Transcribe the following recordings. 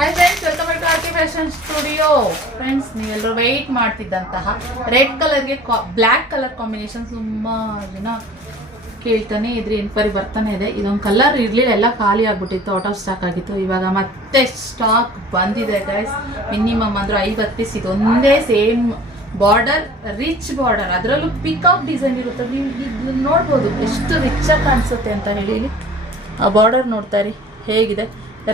Hi friends, welcome back to RK fashion studio. Friends, ನೀವೆಲ್ಲರೂ wait ಮಾಡ್ತಿದ್ದಂತಹ red ಕಲರ್ಗೆ black colour combination ತುಂಬಾ ಜನ ಕೇಳ್ತಾನೆ ಇದ್ರಿ, ಎನ್ಕ್ವೈರಿ ಬರ್ತಾನೆ ಇದೆ. ಇದೊಂದು ಕಲರ್ ಇರಲಿಲ್ಲ, ಎಲ್ಲ ಖಾಲಿ ಆಗ್ಬಿಟ್ಟಿತ್ತು, ಔಟ್ ಆಫ್ ಸ್ಟಾಕ್ ಆಗಿತ್ತು. ಇವಾಗ ಮತ್ತೆ ಸ್ಟಾಕ್ ಬಂದಿದೆ ಗೈಸ್. ಮಿನಿಮಮ್ ಅಂದ್ರೆ 50 ಪೀಸ್. ಇದೊಂದೇ ಸೇಮ್ ಬಾರ್ಡರ್, ರಿಚ್ ಬಾರ್ಡರ್, ಅದರಲ್ಲೂ ಪಿಕಾಕ್ ಡಿಸೈನ್ ಇರುತ್ತೆ. ನೀವು ನೋಡ್ಬೋದು ಎಷ್ಟು ರಿಚ್ ಆಗಿ ಕಾಣಿಸುತ್ತೆ ಅಂತ ಹೇಳಿ. ಆ ಬಾರ್ಡರ್ ನೋಡ್ತಾ ಇರಿ ಹೇಗಿದೆ.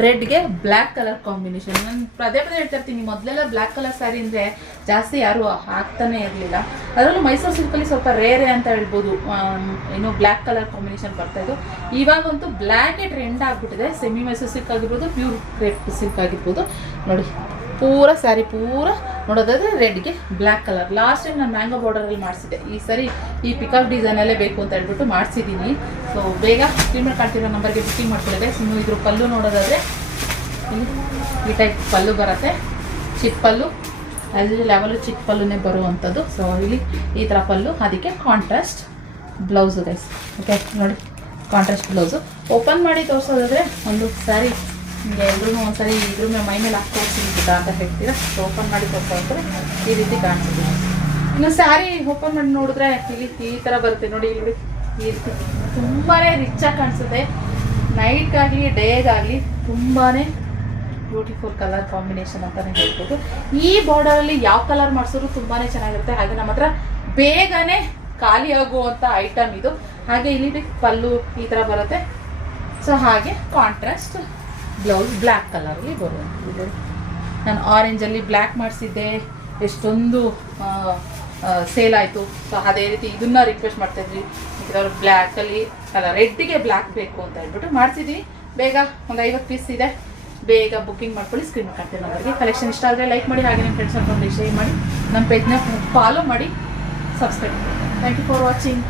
ರೆಡ್ಗೆ ಬ್ಲ್ಯಾಕ್ ಕಲರ್ ಕಾಂಬಿನೇಷನ್. ನಾನು ಪದೇ ಹೇಳ್ತಾ ಇರ್ತೀನಿ, ಮೊದಲೆಲ್ಲ ಬ್ಲ್ಯಾಕ್ ಕಲರ್ ಸ್ಯಾರಿ ಅಂದರೆ ಜಾಸ್ತಿ ಯಾರು ಹಾಕ್ತಾನೆ ಇರಲಿಲ್ಲ. ಅದರಲ್ಲೂ ಮೈಸೂರು ಸಿಲ್ಕಲ್ಲಿ ಸ್ವಲ್ಪ ರೇರೆ ಅಂತ ಹೇಳ್ಬೋದು, ಏನು ಬ್ಲ್ಯಾಕ್ ಕಲರ್ ಕಾಂಬಿನೇಷನ್ ಬರ್ತಾಯಿದ್ದು. ಇವಾಗಂತೂ ಬ್ಲ್ಯಾಕೇ ಟ್ರೆಂಡ್ ಆಗಿಬಿಟ್ಟಿದೆ. ಸೆಮಿ ಮೈಸೂರು ಸಿಲ್ಕ್ ಆಗಿರ್ಬೋದು, ಪ್ಯೂರ್ ಕ್ರೇಪ್ ಸಿಲ್ಕ್ ಆಗಿರ್ಬೋದು. ನೋಡಿ, ಪೂರ ಸ್ಯಾರಿ ಪೂರ ನೋಡೋದಾದ್ರೆ ರೆಡ್ಗೆ ಬ್ಲ್ಯಾಕ್ ಕಲರ್. ಲಾಸ್ಟ್ ಟೈಮ್ ನಾನು ಮ್ಯಾಂಗೋ ಬಾರ್ಡರಲ್ಲಿ ಮಾಡಿಸಿದ್ದೆ. ಈ ಸರಿ ಈ ಪಿಕಾಕ್ ಡಿಸೈನಲ್ಲೇ ಬೇಕು ಅಂತ ಹೇಳ್ಬಿಟ್ಟು ಮಾಡಿಸಿದ್ದೀನಿ. ಸೊ ಬೇಗ ಸ್ಕ್ರೀನ್ ಮೇಲೆ ಕಾಣ್ತಿರೋ ನಂಬರ್ಗೆ ಬುಕ್ಕಿಂಗ್ ಮಾಡ್ಕೊಳ್ಳಿದೆ. ಇನ್ನು ಇದ್ರ ಪಲ್ಲು ನೋಡೋದಾದರೆ ಈ ಟೈಪ್ ಪಲ್ಲು ಬರುತ್ತೆ, ಚಿಕ್ಕ ಪಲ್ಲು. ಆ್ಯಸ್ ಯೂಶುವಲ್ ಯಾವಾಗಲೂ ಚಿಕ್ಕ ಪಲ್ಲುನೇ ಬರುವಂಥದ್ದು. ಸೊ ಇಲ್ಲಿ ಈ ಥರ ಪಲ್ಲು, ಅದಕ್ಕೆ ಕಾಂಟ್ರಾಸ್ಟ್ ಬ್ಲೌಸು ಗೈಸ್. ಓಕೆ ನೋಡಿ, ಕಾಂಟ್ರಾಸ್ಟ್ ಬ್ಲೌಸು. ಓಪನ್ ಮಾಡಿ ತೋರಿಸೋದಾದರೆ ಒಂದು ಸ್ಯಾರಿ ನಿಮಗೆ ಎಲ್ರೂ ಒಂದ್ಸರಿ ಇದ್ರ ಮೈ ಮೇಲೆ ಹಾಕ್ತೋರ್ಸಿಬಿಟ್ಟ ಅಂತ ಹೇಳ್ತೀರಾ. ಸೊ ಓಪನ್ ಮಾಡಿ ತೋರಿಸೋದ್ರೆ ಈ ರೀತಿ ಕಾಣಿಸುತ್ತೆ. ಇನ್ನು ಸ್ಯಾರಿ ಓಪನ್ ಮಾಡಿ ನೋಡಿದ್ರೆ ಇಲ್ಲಿ ಈ ಥರ ಬರುತ್ತೆ ನೋಡಿ. ಇಲ್ಲಿ ಈ ರೀತಿ ತುಂಬಾ ರಿಚಾಗಿ ಕಾಣಿಸುತ್ತೆ. ನೈಟ್ಗಾಗಲಿ ಡೇಗಾಗಲಿ ತುಂಬಾ ಬ್ಯೂಟಿಫುಲ್ ಕಲರ್ ಕಾಂಬಿನೇಷನ್ ಅಂತಲೇ ಹೇಳ್ಬೋದು. ಈ ಬಾರ್ಡರಲ್ಲಿ ಯಾವ ಕಲರ್ ಮಾಡಿಸಿದ್ರು ತುಂಬಾ ಚೆನ್ನಾಗಿರುತ್ತೆ. ಹಾಗೆ ನಮ್ಮ ಹತ್ರ ಬೇಗನೆ ಖಾಲಿ ಆಗುವಂಥ ಐಟಮ್ ಇದು. ಹಾಗೆ ಇಲ್ಲಿ ಪಲ್ಲು ಈ ಥರ ಬರುತ್ತೆ. ಸೊ ಹಾಗೆ ಕಾಂಟ್ರಾಸ್ಟ್ ಬ್ಲೌಸ್ ಬ್ಲ್ಯಾಕ್ ಕಲರಲ್ಲಿ ಬರುವಂಥದ್ದು. ನಾನು ಆರೆಂಜಲ್ಲಿ ಬ್ಲ್ಯಾಕ್ ಮಾಡಿಸಿದ್ದೆ, ಎಷ್ಟೊಂದು ಸೇಲ್ ಆಯಿತು. ಸೊ ಅದೇ ರೀತಿ ಇದನ್ನ ರಿಕ್ವೆಸ್ಟ್ ಮಾಡ್ತಾಯಿದ್ರಿ, ಇದರ ಬ್ಲ್ಯಾಕಲ್ಲಿ ಅಲ್ಲ ರೆಡ್ಡಿಗೆ ಬ್ಲ್ಯಾಕ್ ಬೇಕು ಅಂತ ಹೇಳ್ಬಿಟ್ಟು ಮಾಡಿಸಿದ್ವಿ. ಬೇಗ ಒಂದು 50 ಪೀಸ್ ಇದೆ, ಬೇಗ ಬುಕ್ಕಿಂಗ್ ಮಾಡ್ಕೊಳ್ಳಿ. ಸ್ಕ್ರೀನ್ ಮಾಡ್ತೀನಿ ನಮಗೆ. ಕಲೆಕ್ಷನ್ ಇಷ್ಟ ಆದರೆ ಲೈಕ್ ಮಾಡಿ, ಹಾಗೆ ನಿಮ್ಮ ಫ್ರೆಂಡ್ಸ್ ಅನ್ಕೊಂಡು ಶೇರ್ ಮಾಡಿ, ನಮ್ಮ ಪೇಜ್ನ ಫಾಲೋ ಮಾಡಿ, ಸಬ್ಸ್ಕ್ರೈಬ್ ಮಾಡಿ. Thank you for watching.